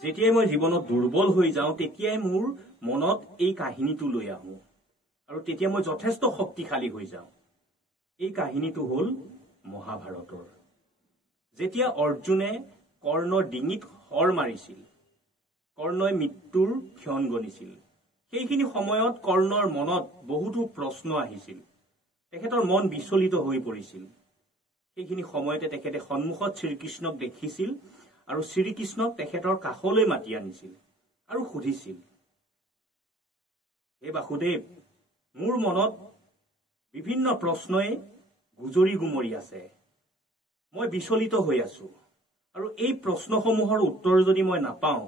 যেতিয়াই মই জীৱনত দুৰ্বল হৈ যাওঁ তেতিয়াই মোৰ মনত এই কাহিনীটো লৈ আহোঁ আৰু তেতিয়া মই যথেষ্ট শক্তিশালী হৈ যাওঁ। এই কাহিনীটো হ'ল মহাভাৰতৰ। যেতিয়া অৰ্জুনে কৰ্ণৰ ডিঙিত শৰ মাৰিছিল, কৰ্ণই মৃত্যুৰ ক্ষণ গণিছিল, সেইখিনি সময়ত কৰ্ণৰ মনত বহুতো প্ৰশ্ন আহিছিল। তেখেতৰ মন বিচলিত হৈ পৰিছিল। সেইখিনি সময়তে তেখেতে সন্মুখত শ্ৰীকৃষ্ণক দেখিছিল আৰু শ্ৰীকৃষ্ণক তেখেতৰ কাষলৈ মাতি আনিছিল আৰু সুধিছিল, হে বাসুদেৱ, মোৰ মনত বিভিন্ন প্ৰশ্নই গুজৰি গুমৰি আছে। মই বিচলিত হৈ আছো আৰু এই প্ৰশ্নসমূহৰ উত্তৰ যদি মই নাপাওঁ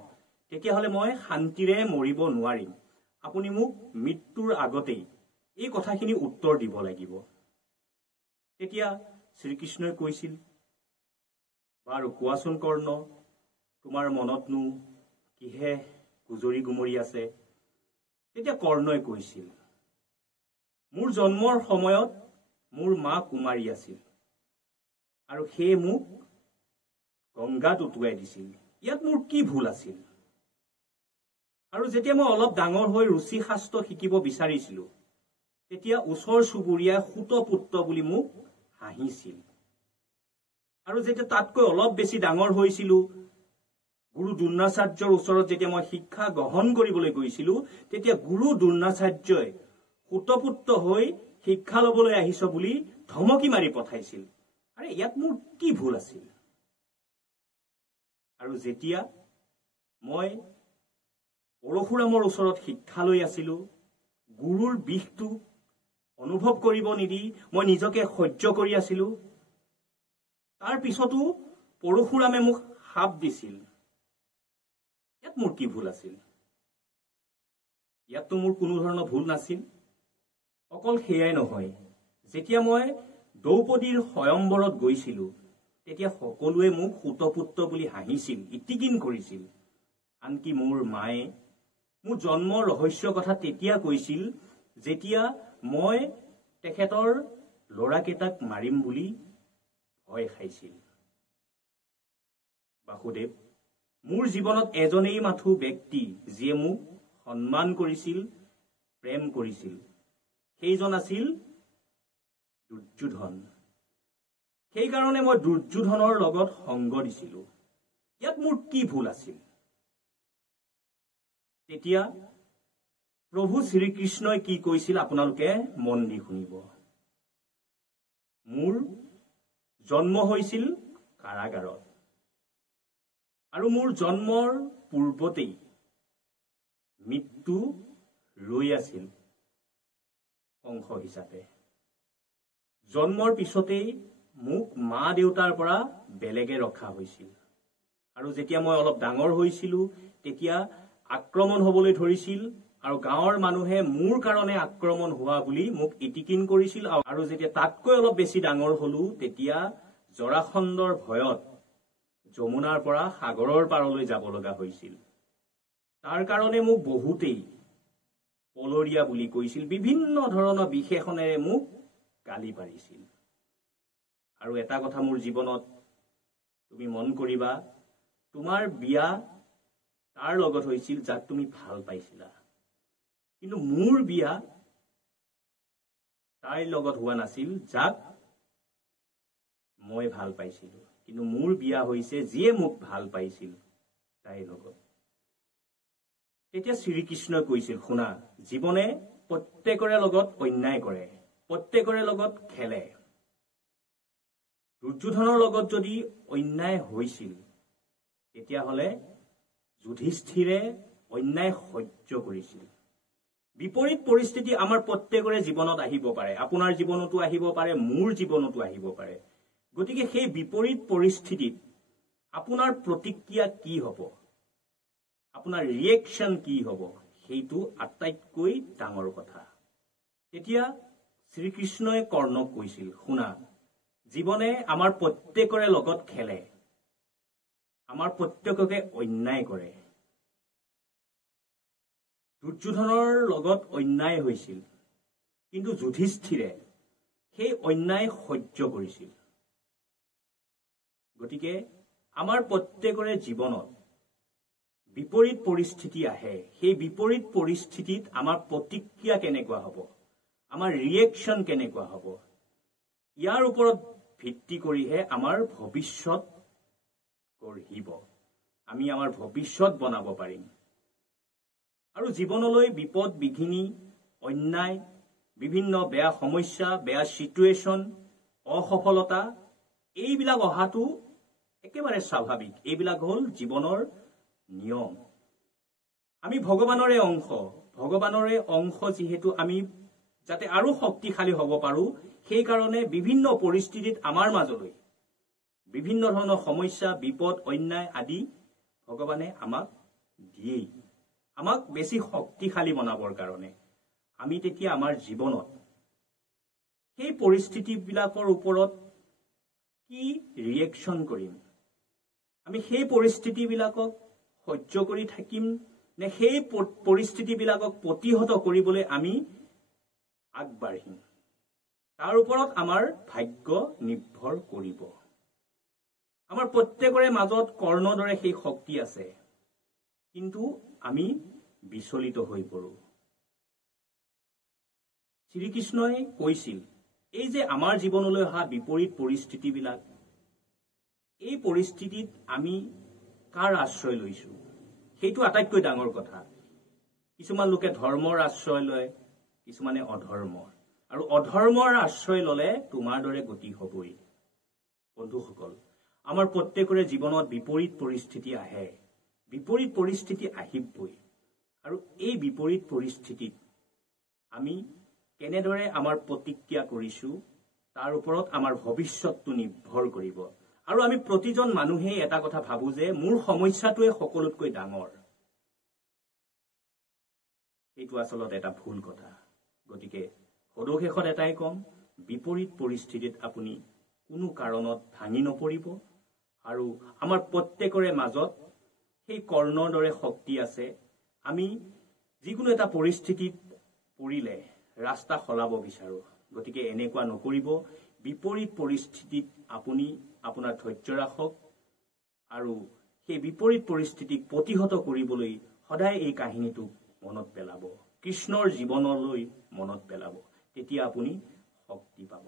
তেতিয়াহ'লে মই শান্তিৰে মৰিব নোৱাৰিম। আপুনি মোক মৃত্যুৰ আগতেই এই কথাখিনি উত্তৰ দিব লাগিব। তেতিয়া শ্ৰীকৃষ্ণই কৈছিল, বাৰু কোৱাচোন কৰ্ণ, তোমাৰ মনতনো কিহে গুজৰি গুমৰি আছে? তেতিয়া কৰ্ণই কৈছিল, মোৰ জন্মৰ সময়ত মোৰ মা কুমাৰী আছিল আৰু সেয়ে মোক গংগাত উটুৱাই দিছিল। ইয়াত মোৰ কি ভুল আছিল? আৰু যেতিয়া মই অলপ ডাঙৰ হৈ ৰুচি শাস্ত্ৰ শিকিব বিচাৰিছিলো তেতিয়া ওচৰ চুবুৰীয়াই সুতপুত্ৰ বুলি মোক হাঁহিছিল। আৰু যেতিয়া তাতকৈ অলপ বেছি ডাঙৰ হৈছিলো, গুৰু দ্ৰোণাচাৰ্যৰ ওচৰত যেতিয়া মই শিক্ষা গ্ৰহণ কৰিবলৈ গৈছিলো তেতিয়া গুৰু দ্ৰোণাচাৰ্যই সুতপুত্ৰ হৈ শিক্ষা লবলৈ আহিছ বুলি ধমকি মাৰি পঠাইছিল। আৰে ইয়াত মোৰ কি ভুল আছিল? আৰু যেতিয়া মই পৰশুৰামৰ ওচৰত শিক্ষা লৈ আছিলো, গুৰুৰ বিষটো অনুভৱ কৰিব নিদি মই নিজকে সহ্য কৰি আছিলো, তাৰ পিছতো পৰশুৰামে মোক শাপ দিছিল। ইয়াত মোৰ কি ভুল আছিল? ইয়াততো মোৰ কোনো ধৰণৰ ভুল নাছিল। অকল সেয়াই নহয়, যেতিয়া মই দ্ৰৌপদীৰ স্বয়ম্বৰত গৈছিলো তেতিয়া সকলোৱে মোক সুতপুত্ৰ বুলি হাঁহিছিল, ইতিকিন কৰিছিল। আনকি মোৰ মায়ে মোৰ জন্মৰ ৰহস্যৰ কথা তেতিয়া কৈছিল যেতিয়া মই তেখেতৰ ল'ৰাকেইটাক মাৰিম বুলি ভয় খাইছিল। বাসুদেৱ, মোৰ জীৱনত এজনেই মাথো ব্যক্তি যিয়ে মোক সন্মান কৰিছিল, প্ৰেম কৰিছিল। সেইজন আছিল দুৰ্যোধন। সেইকাৰণে মই দুৰ্যোধনৰ লগত সংগ দিছিলো। ইয়াত মোৰ কি ভুল আছিল? তেতিয়া প্ৰভু শ্ৰীকৃষ্ণই কি কৈছিল আপোনালোকে মন দি শুনিব। মোৰ জন্ম হৈছিল কাৰাগাৰত আৰু মোৰ জন্মৰ পূৰ্বতেই মৃত্যু ৰৈ আছিল অংশ হিচাপে। জন্মৰ পিছতেই মোক মা দেউতাৰ পৰা বেলেগে ৰখা হৈছিল আৰু যেতিয়া মই অলপ ডাঙৰ হৈছিলো তেতিয়া আক্ৰমণ হবলৈ ধৰিছিল আৰু গাঁৱৰ মানুহে মোৰ কাৰণে আক্ৰমণ হোৱা বুলি মোক ইতিকিন কৰিছিল। আৰু যেতিয়া তাতকৈ অলপ বেছি ডাঙৰ হলো তেতিয়া জৰাসন্ধৰ ভয়ত যমুনাৰ পৰা সাগৰৰ পাৰলৈ যাব লগা হৈছিল। তাৰ কাৰণে মোক বহুতেই পলৰীয়া বুলি কৈছিল, বিভিন্ন ধৰণৰ বিশেষণেৰে মোক গালি পাৰিছিল। আৰু এটা কথা মোৰ জীৱনত তুমি মন কৰিবা, তোমাৰ বিয়া তাৰ লগত হৈছিল যাক তুমি ভাল পাইছিলা, কিন্তু মোৰ বিয়া তাইৰ লগত হোৱা নাছিল যাক মই ভাল পাইছিলো, কিন্তু মোৰ বিয়া হৈছে যিয়ে মোক ভাল পাইছিল তাইৰ লগত। তেতিয়া শ্ৰীকৃষ্ণই কৈছিল, শুনা, জীৱনে প্ৰত্যেকৰে লগত অন্যায় কৰে, প্ৰত্যেকৰে লগত খেলে। দুৰ্যোধনৰ লগত যদি অন্যায় হৈছিল তেতিয়াহ'লে যুধিষ্ঠিৰে অন্যায় সহ্য কৰিছিল। বিপৰীত পৰিস্থিতি আমাৰ প্ৰত্যেকৰে জীৱনত আহিব পাৰে, আপোনাৰ জীৱনতো আহিব পাৰে, মোৰ জীৱনতো আহিব পাৰে। গতিকে সেই বিপৰীত পৰিস্থিতিত আপোনাৰ প্ৰতিক্ৰিয়া কি হ'ব, আপোনাৰ ৰিয়েকশ্যন কি হ'ব, সেইটো আটাইতকৈ ডাঙৰ কথা। তেতিয়া শ্ৰীকৃষ্ণই কৰ্ণক কৈছিল, শুনা, জীৱনে আমাৰ প্ৰত্যেকৰে লগত খেলে, আমাৰ প্ৰত্যেককে অন্যায় কৰে। দুৰ্যোধনৰ লগত অন্যায় হৈছিল, কিন্তু যুধিষ্ঠিৰে সেই অন্যায় সহ্য কৰিছিল। গতিকে আমাৰ প্ৰত্যেকৰে জীৱনত বিপৰীত পৰিস্থিতি আহে, সেই বিপৰীত পৰিস্থিতিত আমাৰ প্ৰতিক্ৰিয়া কেনেকুৱা হ'ব, আমাৰ ৰিয়েকশ্যন কেনেকুৱা হ'ব, ইয়াৰ ওপৰত ভিত্তি কৰিহে আমাৰ ভৱিষ্যত গঢ়িব, আমি আমাৰ ভৱিষ্যত বনাব পাৰিম। আৰু জীৱনলৈ বিপদ বিঘিনি, অন্যায়, বিভিন্ন বেয়া সমস্যা, বেয়া চিটুৱেশ্যন, অসফলতা এইবিলাক অহাটো একেবাৰে স্বাভাৱিক। এইবিলাক হ'ল জীৱনৰ নিয়ম। আমি ভগৱানৰে অংশ, ভগৱানৰে অংশ যিহেতু আমি যাতে আৰু শক্তিশালী হ'ব পাৰোঁ, সেইকাৰণে বিভিন্ন পৰিস্থিতিত আমাৰ মাজলৈ বিভিন্ন ধৰণৰ সমস্যা, বিপদ, অন্যায় আদি ভগৱানে আমাক দিয়েই, আমাক বেছি শক্তিশালী বনাবৰ কাৰণে। আমি তেতিয়া আমাৰ জীৱনত সেই পৰিস্থিতিবিলাকৰ ওপৰত কি ৰিয়েকশ্যন কৰিম, আমি সেই পৰিস্থিতিবিলাকক সহ্য কৰি থাকিম নে সেই পৰিস্থিতিবিলাকক প্ৰতিহত কৰিবলৈ আমি আগবাঢ়িম, তাৰ ওপৰত আমাৰ ভাগ্য নিৰ্ভৰ কৰিব। আমাৰ প্ৰত্যেকৰে মাজত কৰ্ণৰ দৰে সেই শক্তি আছে, কিন্তু আমি বিচলিত হৈ পৰোঁ। শ্ৰীকৃষ্ণই কৈছিল, এই যে আমাৰ জীৱনলৈ অহা বিপৰীত পৰিস্থিতিবিলাক, এই পৰিস্থিতিত আমি কাৰ আশ্ৰয় লৈছো, সেইটো আটাইতকৈ ডাঙৰ কথা। কিছুমান লোকে ধৰ্মৰ আশ্ৰয় লয়, কিছুমানে অধৰ্মৰ, আৰু অধৰ্মৰ আশ্ৰয় ললে তোমাৰ দৰে গতি হবই। বন্ধুসকল, আমাৰ প্ৰত্যেকৰে জীৱনত বিপৰীত পৰিস্থিতি আহে, বিপৰীত পৰিস্থিতি আহিবই। আৰু এই বিপৰীত পৰিস্থিতিত আমি কেনেদৰে আমাৰ প্ৰতিক্ৰিয়া কৰিছো তাৰ ওপৰত আমাৰ ভৱিষ্যতটো নিৰ্ভৰ কৰিব। আৰু আমি প্ৰতিজন মানুহেই এটা কথা ভাবো যে মোৰ সমস্যাটোৱে সকলোতকৈ ডাঙৰ। এইটো আচলতে এটা ভুল কথা। গতিকে সদশেষত এটাই কম, বিপৰীত পৰিস্থিতিত আপুনি কোনো কাৰণত ভাঙি নপৰিব। আৰু আমাৰ প্ৰত্যেকৰে মাজত সেই কৰ্ণৰ দৰে শক্তি আছে। আমি যিকোনো এটা পৰিস্থিতিত পৰিলে ৰাস্তা সলাব বিচাৰো, গতিকে এনেকুৱা নকৰিব। বিপৰীত পৰিস্থিতিত আপুনি আপোনাৰ ধৈৰ্য ৰাখক আৰু সেই বিপৰীত পৰিস্থিতিক প্ৰতিহত কৰিবলৈ সদায় এই কাহিনীটোক মনত পেলাব, কৃষ্ণৰ জীৱনলৈ মনত পেলাব, তেতিয়া আপুনি শক্তি পাব।